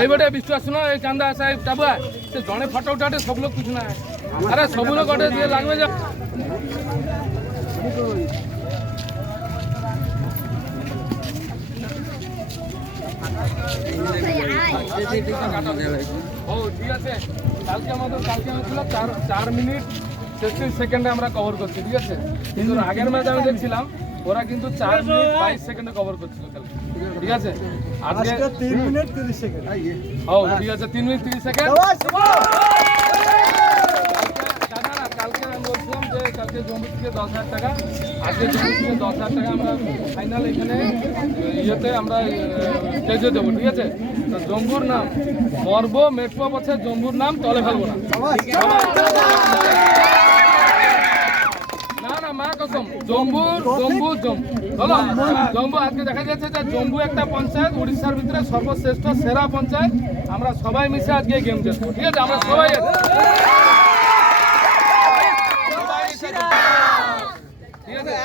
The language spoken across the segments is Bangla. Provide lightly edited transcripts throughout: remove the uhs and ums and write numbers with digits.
এইবারে বিশ্বাস না এই চান্দা সাহেব টাবুয়া সে জনে ফটো উঠাটে সব লোক কিছু না আরে সব লোক ওটা দিয়ে লাগবে যা ও ঠিক আছে কালকে আমি ছিল 4 মিনিট 33 সেকেন্ডে আমরা কভার করছি ঠিক আছে কিন্তু আগের ম্যাচ আমি দেখছিলাম ওরা কিন্তু 4 মিনিট 22 সেকেন্ডে কভার করছিল কালকে ঠিক আছে আজকে 3 মিনিট 30 সেকেন্ড ও ঠিক আছে 3 মিনিট 30 সেকেন্ড কালকে আমি বলছিলাম যে কালকে জম্মু থেকে 10,000 টাকা আজকে জম্মু থেকে 10,000 টাকা আমরা ফাইনাল এখানে ইয়েতে আমরা স্টেজে দেবো ঠিক আছে তো জম্বুর নাম মরবো মেটবো বছর জম্বুর নাম তলে ফেলবো না না না মা কসম জম্বু হলো জম্বু আজকে দেখা যাচ্ছে যে জম্বু একটা পঞ্চায়েত উড়িষ্যার ভিতরে সর্বশ্রেষ্ঠ সেরা পঞ্চায়েত আমরা সবাই মিশে আজকে গেম খেলবো ঠিক আছে আমরা সবাই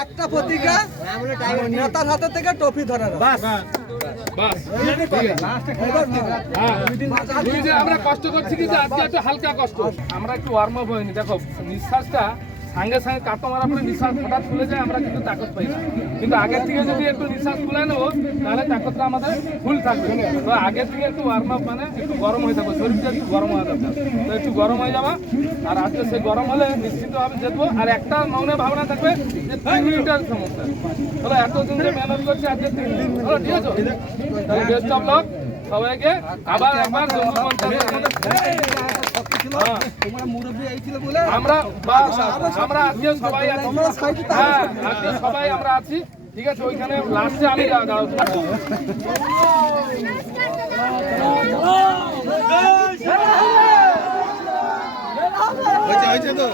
একটা প্রতিজ্ঞা নেতার হাতে থেকে ট্রফি ধরার বাস বাস আমরা কষ্ট করছি কিন্তু আজকে একটু হালকা কষ্ট আমরা একটু ওয়ার্ম আপ হয়নি দেখো নিঃশ্বাসটা সঙ্গে সঙ্গে কাটো মারার পরে নিঃশ্বাস হঠাৎ খুলে যায় আমরা কিন্তু তাকত পাই না কিন্তু আগের থেকে যদি একটু নিঃশ্বাস খুলে নেবো তাহলে তাকতটা আমাদের ফুল থাকবে তো আগের থেকে একটু ওয়ার্ম আপ মানে একটু গরম হয়ে থাকবে শরীরটা একটু গরম হওয়া দরকার তো একটু গরম হয়ে যাবা আর আজকে সেই গরম হলে নিশ্চিতভাবে জিতবো আর একটা মনে ভাবনা থাকবে যে 3 মিনিটের সমস্যা হলো এতদিন যে মেহনত করছে আজকে 3 মিনিট হলো ঠিক আছে তাহলে বেস্ট অফ লাক সবাইকে আবার একবার জম্মু আমরা আজকে সবাই আমরা আছি ঠিক আছে ওইখানে লাস্টে আমি হয়েছে তো